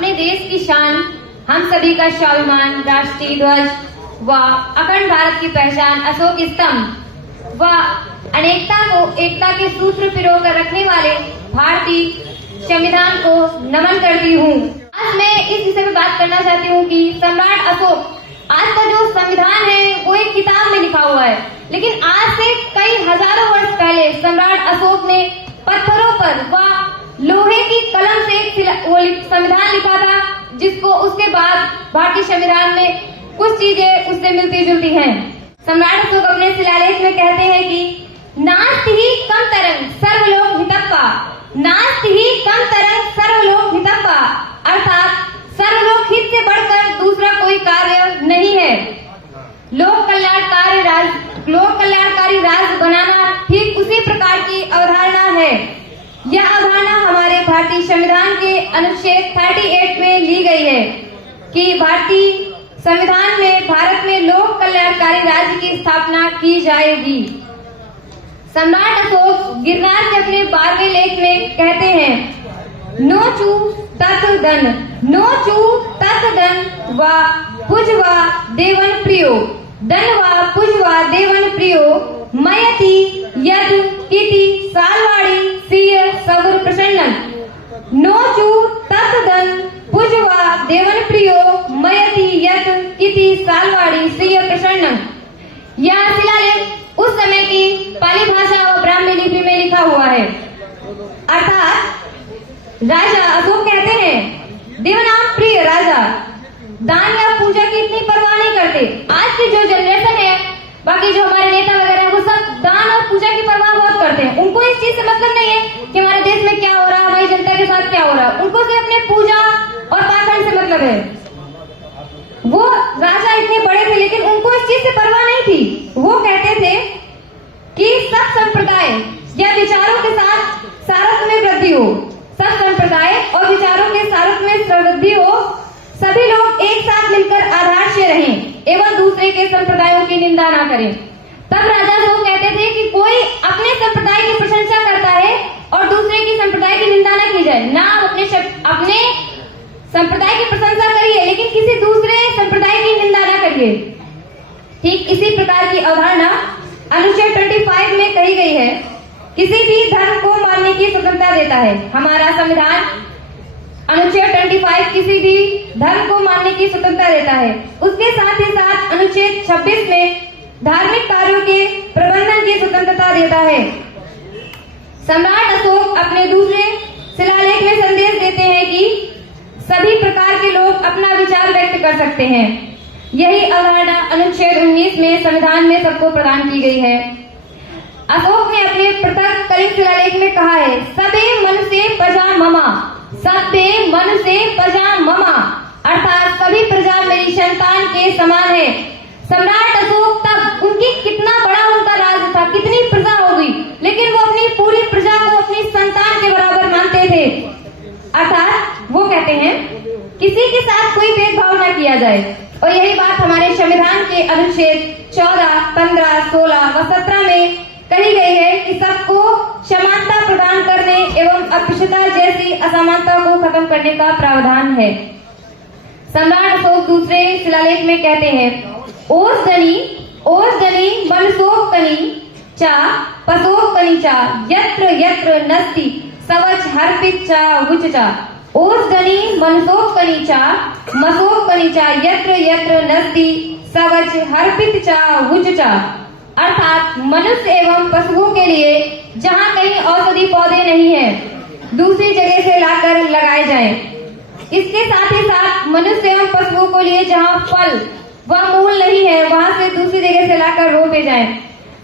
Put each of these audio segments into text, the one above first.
अपने देश की शान, हम सभी का स्वाभिमान, राष्ट्रीय ध्वज व अखंड भारत की पहचान अशोक स्तंभ व अनेकता को एकता के सूत्र पिरोकर रखने वाले भारतीय संविधान को नमन करती हूँ। आज मैं इस विषय में बात करना चाहती हूँ कि सम्राट अशोक, आज का जो संविधान है वो एक किताब में लिखा हुआ है, लेकिन आज से कई हजारों वर्ष पहले सम्राट अशोक ने पत्थरों पर व लोहे की कलम से एक संविधान लिखा था, जिसको उसके बाद भारतीय संविधान में कुछ चीजें उससे मिलती जुलती हैं। सम्राट अशोक अपने शिलालेख में कहते हैं कि नास्ति ही कम तरंग सर्वलोक हितप्पा, नास्ति ही कम तरंग सर्वलोक हितप्पा, अर्थात सर्वलोक हित से बढ़कर दूसरा कोई कार्य नहीं है। लोक कल्याणकारी राज्य बनाना ठीक उसी प्रकार की अवधारणा है। यह अवधारणा हमारे भारतीय संविधान के अनुच्छेद 38 में ली गई है कि भारतीय संविधान में भारत में लोक कल्याणकारी राज्य की स्थापना की जाएगी। सम्राट अशोक गिरनार के अपने 12वें लेख में कहते हैं, नोचू तत् धन, नोचू तत् धन व पुजवा देवन प्रियो, धन व पुजवा देवन प्रियो, मयति यद किति सालवाड़ी सिय सवर प्रसन्नन, नोचू तत् धन पुजवा देवन प्रियो, मयति यद किति सालवाड़ी सिय प्रसन्नन। यह शिलालेख उस समय की पाली भाषा और ब्राह्मी लिपि में लिखा हुआ है। अर्थात राजा अशोक कहते हैं, देवनाम प्रिय राजा दान या पूजा की इतनी परवाह नहीं करते। आज की जो जनरेशन है, बाकी जो हमारे नेता वगैरह है, वो सब दान और पूजा की परवाह बहुत करते हैं। उनको इस चीज से मतलब नहीं है कि हमारे देश में क्या हो रहा है, हमारी जनता के साथ क्या हो रहा है। उनको सिर्फ अपने पूजा और पाखंड से मतलब है। वो राजा इतने बड़े थे, लेकिन उनको इस चीज से परवाह नहीं थी। वो कहते थे कि सब संप्रदाय या विचारों के साथ सारथ में वृद्धि हो, सब संप्रदाय और विचारों के सारथ में वृद्धि हो, सभी लोग एक साथ मिलकर आधार से रहें एवं दूसरे के संप्रदायों की निंदा ना करें। तब राजा अशोक कहते थे कि कोई अपने संप्रदाय की प्रशंसा करता है और दूसरे की संप्रदाय की निंदा न की जाए। ना अपने संप्रदाय की प्रशंसा करिए, लेकिन किसी दूसरे संप्रदाय की निंदा न करिए। ठीक इसी प्रकार की अवधारणा अनुच्छेद 25 में कही गई है। किसी भी धर्म को मानने की स्वतंत्रता देता है। हमारा संविधान अनुच्छेद 25 किसी भी धर्म को मानने की स्वतंत्रता देता है। उसके साथ ही साथ अनुच्छेद 26 में धार्मिक कार्यों के प्रबंधन की स्वतंत्रता देता है। सम्राट अशोक अपने दूसरे शिलालेख में संदेश देते हैं कि सभी प्रकार के लोग अपना विचार व्यक्त कर सकते हैं। यही अवधारणा अनुच्छेद 19 में संविधान में सबको प्रदान की गई है। अशोक ने अपने पृथक कलिंग शिलालेख में कहा है, सबे मन से प्रजा ममा, सबे मन से प्रजा ममा, अर्थात सभी प्रजा मेरी संतान के समान है। सम्राट अशोक तब उनकी कितना बड़ा उनका राज था, कितनी प्रजा होगी, लेकिन वो अपनी पूरी प्रजा को अपनी संतान के बराबर मानते थे। अर्थात वो कहते हैं किसी के साथ कोई भेदभाव न किया जाए। और यही बात हमारे संविधान के अनुच्छेद 14, 15, 16 व 17 में कही गई है कि सबको समानता प्रदान करने एवं अस्पृश्यता जैसी असमानता को खत्म करने का प्रावधान है। सम्राट अशोक दूसरे शिलालेख में कहते हैं, ओस दनी मनसोक कनी चा पसोक कनी चा यत्र यत्र नस्ति सवच हर्पित चा हुच चा, ओस दनी मनसोक कनी चा मसोक कनी चा यत्र यत्र नस्ति सवच हर्पित चा हुच चा। अर्थात मनुष्य एवं पशुओं के लिए जहाँ कहीं औषधि पौधे नहीं है, दूसरी जगह से लाकर लगाए जाएं। इसके साथ ही साथ मनुष्य एवं पशुओं के लिए जहाँ फल व मूल नहीं है, वहाँ से दूसरी जगह से लाकर रोपे जाएं।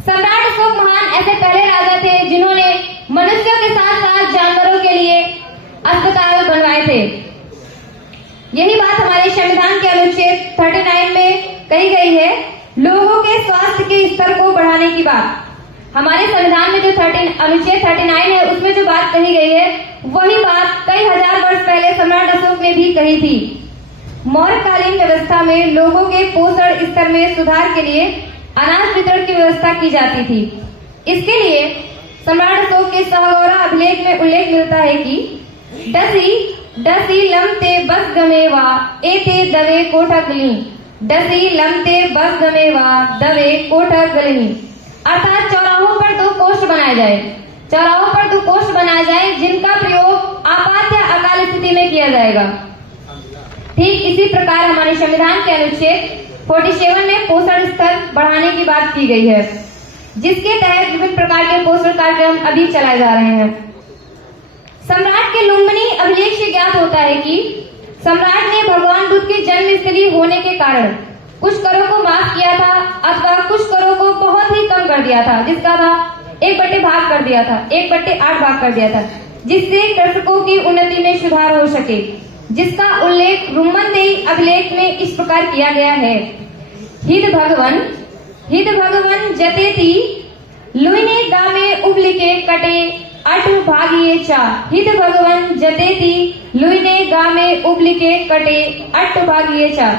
सम्राट अशोक महान ऐसे पहले राजा थे जिन्होंने मनुष्यों के साथ साथ जानवरों के लिए अस्पताल बनवाए थे। यही बात हमारे संविधान के अनुच्छेद 39 में कही गई है, लोगों के स्वास्थ्य के स्तर को बढ़ाने की बात। हमारे संविधान में जो अनुच्छेद 39 है, उसमें जो बात कही गई है, वही बात कई हजार वर्ष पहले सम्राट अशोक ने भी कही थी। मौर्यकालीन व्यवस्था में लोगों के पोषण स्तर में सुधार के लिए अनाज वितरण की व्यवस्था की जाती थी। इसके लिए सम्राट अशोक के सहगौरा अभिलेख में उल्लेख मिलता है कि डसी लमते बस गमेवा एते दवे कोठक गली डसी लमते बस गमेवा दवे कोठक गली। अर्थात चौराहों पर 2 कोष्ठ बनाए जाए, चौराहों पर 2 कोष्ठ बनाए जाए जिनका प्रयोग आपात या अकाल स्थिति में किया जाएगा। ठीक इसी प्रकार हमारे संविधान के अनुच्छेद 47 में पोषण स्तर बढ़ाने की बात की गई है, जिसके तहत विभिन्न प्रकार के पोषण कार्यक्रम अभी चलाए जा रहे हैं। सम्राट के लुम्बिनी अभिलेख से ज्ञात होता है कि सम्राट ने भगवान बुद्ध की जन्मस्थली होने के कारण कुछ करों को माफ किया था अथवा कुछ करों को बहुत ही कम कर दिया था, जिसका था 1/8 भाग कर दिया था, 1/8 भाग कर दिया था, जिससे कृषकों की उन्नति में सुधार हो सके, जिसका उल्लेख रुम्मनदेही अभिलेख में इस प्रकार किया गया है। हित भगवन जतेती लुइने गामे उबलिके कटे 8 भागिये चा। हित भगवन जतेती लुइने गामे उबलिके कटे 8 भागिये चा।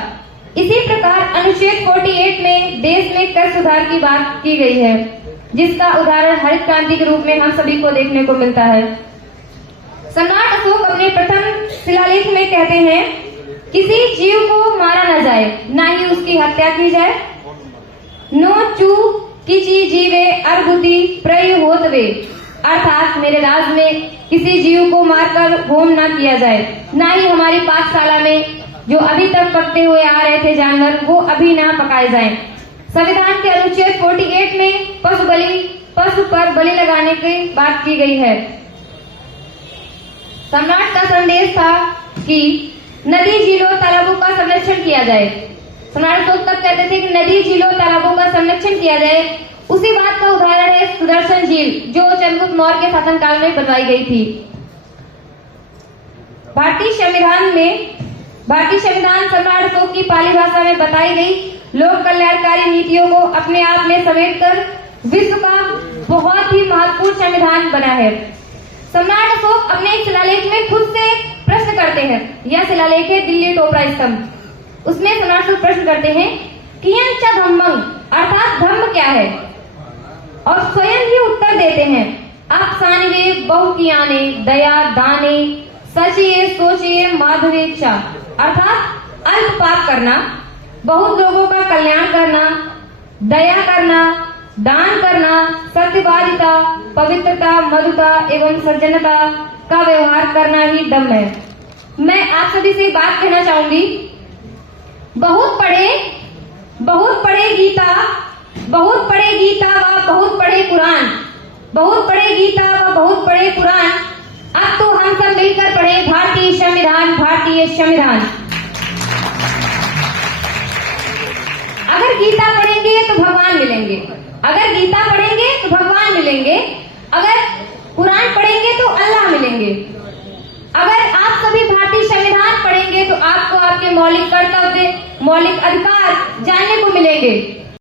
इसी प्रकार अनुच्छेद 48 में देश में कर सुधार की बात की गई है, जिसका उदाहरण हरित क्रांति के रूप में हम सभी को देखने को मिलता है। सम्राट अशोक अपने प्रथम शिलालेख में कहते हैं, किसी जीव को मारा न जाए, न ही उसकी हत्या की जाए। नो चू किसी जीवे अर्बुति प्रय होतवे, अर्थात मेरे राज में किसी जीव को मारकर होम न किया जाए, न ही हमारी पाकशाला में जो अभी तक पकते हुए आ रहे थे जानवर वो अभी ना पकाए जाएं। संविधान के अनुच्छेद 48 में पशु पर बलि लगाने की बात की गई है। सम्राट का संदेश था कि नदी झीलों तालाबों का संरक्षण किया जाए। सम्राट अशोक तक कहते थे कि नदी झीलों तालाबों का संरक्षण किया जाए। उसी बात का उदाहरण है सुदर्शन झील, जो चंद्रगुप्त मौर्य के शासनकाल में बनवाई गई थी। भारतीय संविधान सम्राट अशोक की पाली भाषा में बताई गई लोक कल्याणकारी नीतियों को अपने आप में समेटकर विश्व का बहुत ही महत्वपूर्ण संविधान बना है। सम्राट अशोक अपने एक शिलालेख में खुद से प्रश्न करते हैं। यह शिलालेख है दिल्ली टोपरा स्तंभ। उसमें सम्राट अशोक प्रश्न करते हैं कियं च धम्मं, अर्थात धम्म क्या है, और स्वयं ही उत्तर देते हैं आप सानिवे बहुकियाने दया दाने सचिए सोचिए माधुर्य चा, अर्थात अल्प पाप करना, बहुत लोगों का कल्याण करना, दया करना, दान करना, सत्यवादिता, पवित्रता, मधुता एवं सज्जनता का व्यवहार करना ही दम है। मैं आप सभी से बात कहना चाहूंगी, बहुत पढ़े गीता व बहुत पढ़े कुरान, बहुत पढ़े गीता व बहुत पढ़े कुरान, अब तो हम सब मिलकर पढ़े भारतीय संविधान। अगर गीता पढ़ेंगे तो भगवान मिलेंगे, अगर गीता पढ़ेंगे तो भगवान मिलेंगे, अगर कुरान पढ़ेंगे तो अल्लाह मिलेंगे। अगर आप सभी भारतीय संविधान पढ़ेंगे तो आपको आपके मौलिक कर्तव्य, मौलिक अधिकार जानने को मिलेंगे।